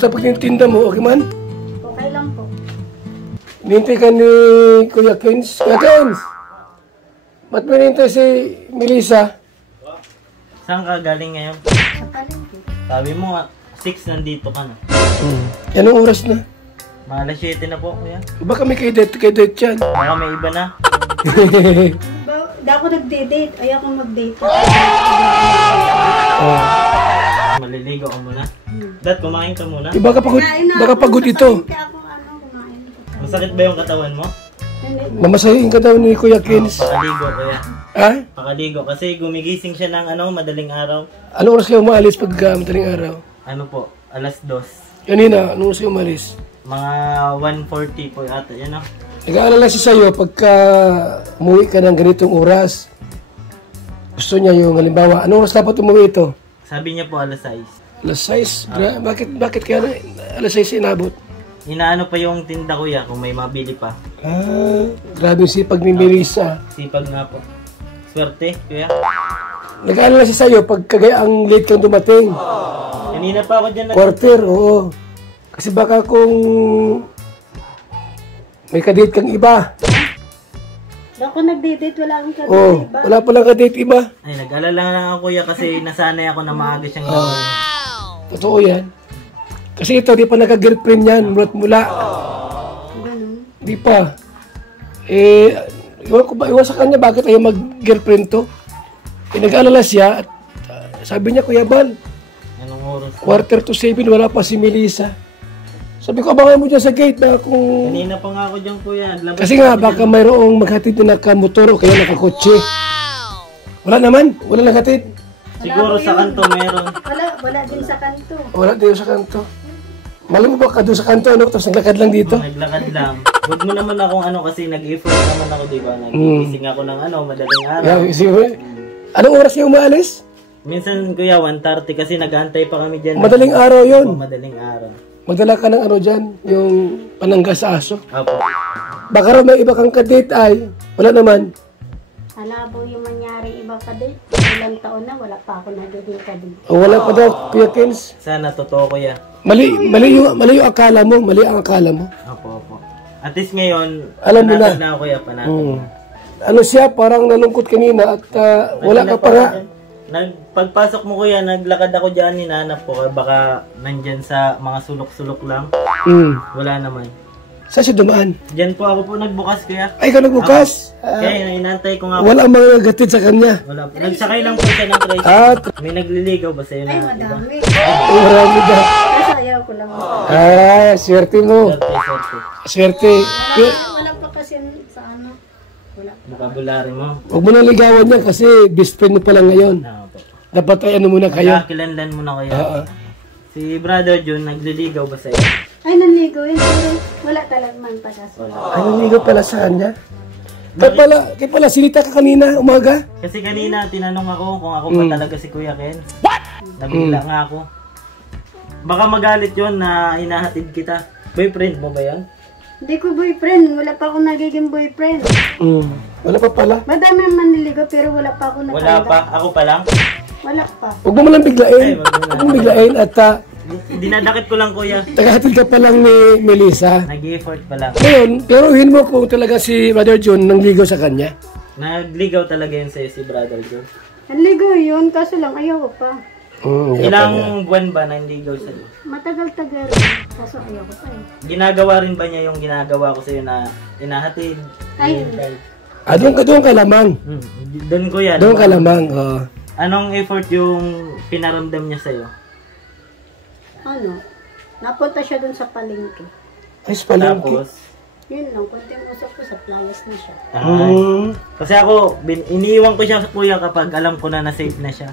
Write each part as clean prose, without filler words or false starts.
Kumusta pag tinitinda mo? Okay man? Okay lang po. Nintay ka ni Kuya Kens. Kuya Kens! Ba't mo nintay si Melissa? Saan ka galing ngayon? Sa palengke. Sabi mo nga, 6 nandito ka na. Anong oras na? Mga alas 7 na po, kuya. Baka may kay-date yan. Baka may iba na. Di ako nagde-date. Ayaw kong mag-date. Maliligo ka muna. Dad, kumain ka muna. Baka pagod ito. Kaya ako kumain. Masakit ba yung katawan mo? Mamasahin ka daw ni Kuya Kens. Pakaligo, kuya. Ha? Pakaligo. Kasi gumigising siya ng madaling araw. Anong oras kayo umaalis pag madaling araw? Ano po, alas 2. Kanina, anong oras kayo umalis? Mga 1:40 po ata. Yan o. Nag-aalala siya sa'yo pagka umuwi ka ng ganitong oras. Gusto niya yung halimbawa, anong oras dapat umuwi ito? Sabi niya po alas 6. Alas 6? Bakit kaya na alas 6 inabot? Inaano pa yung tinda, kuya, kung may mabili pa. Grabe yung sipag ni Melissa. Sipag nga po. Swerte, kuya. Nag-aalala siya sa'yo pagka ang late kang dumating. Kanina pa ako dyan Quarter, oo. Kasi baka kung may kadate kang iba. Ako nagde-date. Wala akong kadate. Oh, wala palang kadate iba. Ay, nag-alala lang ako, kuya, kasi nasanay ako na maaga siyang gawin. Totoo yan. Kasi ito, di pa nagka-girlfriend yan. Mula. Ganun. Di pa. Iwan sa kanya, bakit ayaw mag-girlfriend to? Nag-alala siya at sabi niya, Kuya Bal, Anong oras? 6:45, wala pa si Melissa. Sabi ko, abangan mo dyan sa gate na kung... Kanina pa nga ako dyan, kuya. Kasi nga, baka mayroong maghatid na nakamotor o kaya nakakotse. Wala naman, wala naghatid. Siguro sa kanto meron. Wala din sa kanto. Wala din sa kanto. Malam mo ba ka doon sa kanto, ano? Tapos naglakad lang dito? Naglakad lang. Huwag mo naman akong kasi nag-effort naman ako, di ba? Nag-gising ako ng madaling araw. Anong oras kayo umaalis? Minsan, kuya, 1:30 kasi nag-aantay pa kami dyan. Madaling araw yun. Madaling araw. Magdala ka ng dyan, yung panangga sa aso. Apo. Baka raw may iba kang kadate ay, wala naman. Alabo yung mangyari iba ka din. Ilang taon na, wala pa ako nagde-date ka din. O wala pa daw, Kuya Kens. Sana totoo, kuya. Mali yung akala mo, mali ang akala mo. Apo. At least ngayon, Alam mo panatag na ako, kuya, panatag. Ano siya, parang nalungkot kanina at wala ka pa nga. Pagpasok mo, kuya, naglakad ako dyan, hinahanap ko. Baka nandyan sa mga sulok-sulok lang. Wala naman. Saan siya dumaan? Dyan po ako po nagbukas, kuya. Ay, ka nagbukas? Kaya inantay ko nga po. Wala mga gatid sa kanya. Wala po. Nagsakay lang po siya ng tricycle. May nagliligaw ba sa'yo na? Ay, Diba? madami. Marami daw. Kasi ayaw ko lang. Swerte mo. Swerte. Wala pa kasi sa Wala. Vocabulary mo. Huwag mo nang ligawan niya kasi best friend mo pa lang ngayon. Po. Dapat ay ano muna kayo. Kilanlan mo na kayo. Si Brother John, nagliligaw ba sa'yo? Ay, nanligaw yun. Pero wala talagang pagkaso. Ay, naligaw pala sa kanya. Kaya pala, sinita ka kanina, umaga? Kasi kanina, tinanong ako kung ako pa talaga si Kuya Ken. What? Nabigla nga ako. Baka magalit yon na hinahatid kita. Boyfriend mo ba yan? Hindi ko boyfriend. Wala pa akong nagiging boyfriend. Wala pa pala. Madami manliligaw pero wala pa ako natanggap. Wala pa? Ako pa lang? Wala pa. Huwag mo lang biglain. Huwag mo biglain at Dinadakit ko lang, kuya. tagahatid ka pa lang ni Melissa. Nag-effort pa lang. Ngayon, pero hin mo kung talaga si Brother John nang ligaw sa kanya. Nagligaw talaga yun sa'yo si Brother John. Nanligaw yun, kaso lang ayaw ko pa. Ilang buwan ba nanligaw sa'yo? Matagal-tagal. Kaso ayaw ko pa eh. Ginagawa rin ba niya yung ginagawa ko sa'yo na inahatid? Ay, Doon ka lamang. Doon, kuya. Doon ka lamang. Anong effort yung pinaramdam niya sa'yo? napunta siya dun sa palengke. Ay, palengke. Tapos, Yun lang, kunting usap ko sa playas na siya. kasi ako, iniiwan ko siya sa kuya kapag alam ko na na-safe na siya.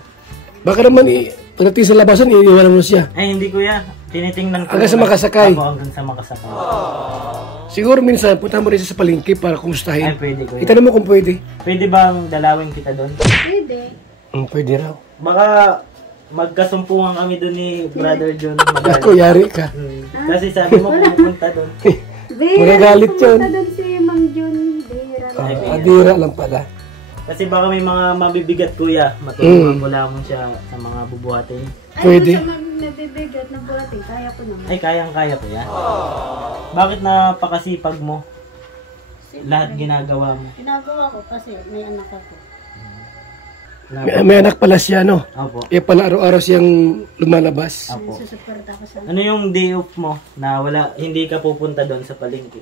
Baka naman, pagdating sa labasan, iniiwanan mo siya. Ay, hindi kuya. Tinitingnan ko. Hanggang sa makasakay. Ako hanggang sa makasakay. Siguro minsan, punta mo rin siya sa palengke para kumustahin. Ay, pwede kuya. Itanong mo kung pwede. Pwede bang dalawin kita doon? Pwede. Pwede raw. Baka magkasumpungan kami doon ni Brother John. Ako, yari ka. Kasi sabi mo pupunta doon. Magagalit yun. Pupunta dun si Mang Jun. Bihira lang. Adira lang pala. Kasi baka may mga mabibigat, kuya. Matulungan ko lamang siya sa mga bubuhatin. Pwede. Ay, nabibigat na buhatin, kaya ko naman. Ay, kayang-kaya ko yan. Bakit napakasipag mo? Lahat ginagawa mo. Ginagawa ko kasi may anak ako. May anak pala siya, no? Opo. Kaya pala araw-araw siyang lumalabas. Opo. Susuporta ko sa Ano yung day off mo na hindi ka pupunta doon sa palengke?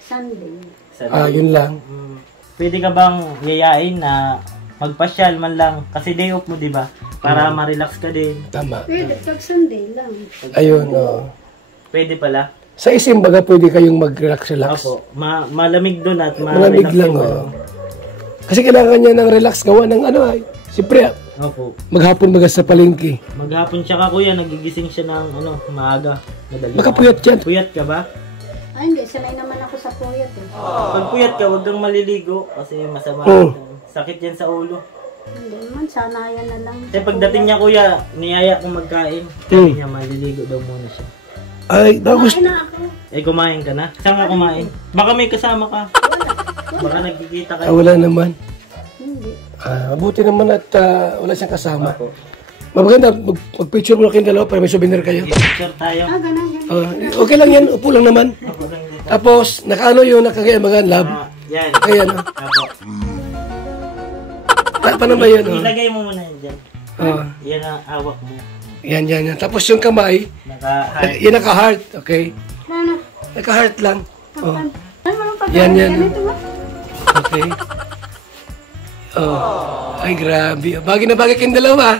Sunday. Yun lang. Pwede ka bang yayain na magpasyal man lang? Kasi day off mo, di ba? Para ma-relax ka din. Tama. Pwede, pag Sunday lang. Ayun, oh. Pwede pala. Sa Isimbaga, pwede kayong mag-relax-relax. Opo. Malamig doon at Malamig lang, oh. Kasi kailangan niya ng relax, gawa ng ano ay. Siyempre, Opo. maghapon baga sa palengke. Maghapon tsaka kuya, nagigising siya ng maaga. Madali. Baka puyat yan. Puyat ka ba? Ay, hindi. Sanay naman ako sa puyat eh. Pag puyat ka, huwag kang maliligo kasi masama. Oo. Sakit yan sa ulo. Hindi naman, sanayan na lang. Kasi pagdating niya kuya, niyaya kong magkain. Sabi niya, maliligo daw muna siya. Ay, tapos, Kumain na ako. Eh, kumain ka na? Saan ka kumain? Baka may kasama ka. Baka nagkikita kayo. wala naman. Hindi. Mabuti naman at wala siyang kasama. Opo. Maganda, mag-picture mo kayong dalawa para may souvenir kayo. Picture tayo. Ganun. Okay lang yan, upo lang naman. Opo lang dito. Tapos, nakaano yung nakagaya mga lab. Yan. Kaya no. Opo. Paano ba yan? Ilagay mo muna yan dyan. Yan ang awak mo. Yan. Tapos yung kamay, Naka-heart. yan naka-heart, okay? Ano? Naka-heart lang. Ay, mga pag Yan. ganito ba? Okay. Ay, grabe. Bagay na bagay kayong dalawa.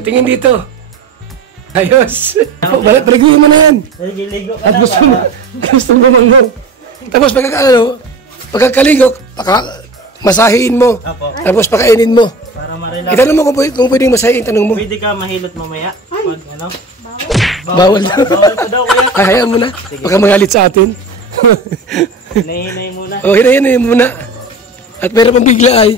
Tingin dito. Ayos. Paliguin mo na yan. Nagiligo ka At na gusto mo mango. Tapos pagkakaligo, masahiin mo. Opo. Tapos pakainin mo. Para ma-relax. Itanong mo kung pwedeng masahiin, tanong mo. Pwede ka mahilot mamaya. Pag ano? Bawal daw. Bawal pa daw kuya. Hayaan mo na. Baka magalit sa atin. Hinahinay muna. Hinahinay muna. At meron pang bigla ay.